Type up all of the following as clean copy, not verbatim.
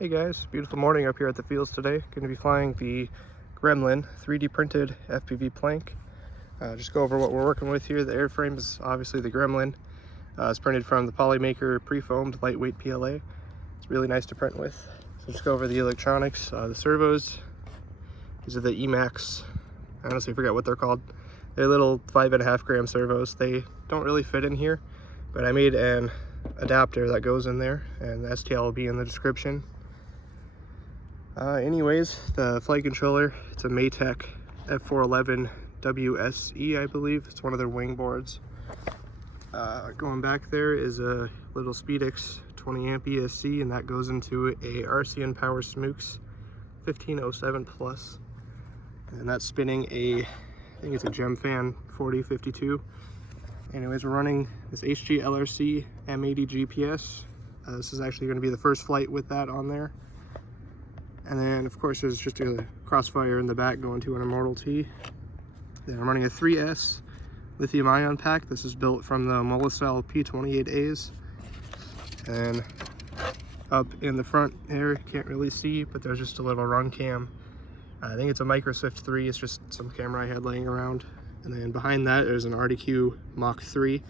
Hey guys, beautiful morning up here at the fields today. Going to be flying the Gremlin 3D printed FPV plank. Just go over what we're working with here. The airframe is obviously the Gremlin. It's printed from the Polymaker pre-foamed lightweight PLA. It's really nice to print with. So just go over the electronics. The servos, these are the Emax. I honestly forget what they're called. They're little 5.5 gram servos. They don't really fit in here, but I made an adapter that goes in there, and the STL will be in the description. Anyways, the flight controller, it's a Matek F411-WTE, I believe. It's one of their wing boards. Going back there is a little SpeedX 20 amp ESC, and that goes into a RCN Power Smooks 1507 Plus. And that's spinning I think it's a Gemfan 4052. Anyways, we're running this HGLRC M80 GPS. This is actually going to be the first flight with that on there. And then, of course, there's just a Crossfire in the back going to an Immortal T. Then I'm running a 3S lithium-ion pack. This is built from the Molicel P28As. And up in the front here, can't really see, but there's just a little Runcam. I think it's a Microswift 3. It's just some camera I had laying around. And then behind that, there's an RDQ Mach 3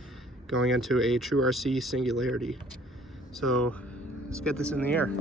going into a TrueRC Singularity. So let's get this in the air.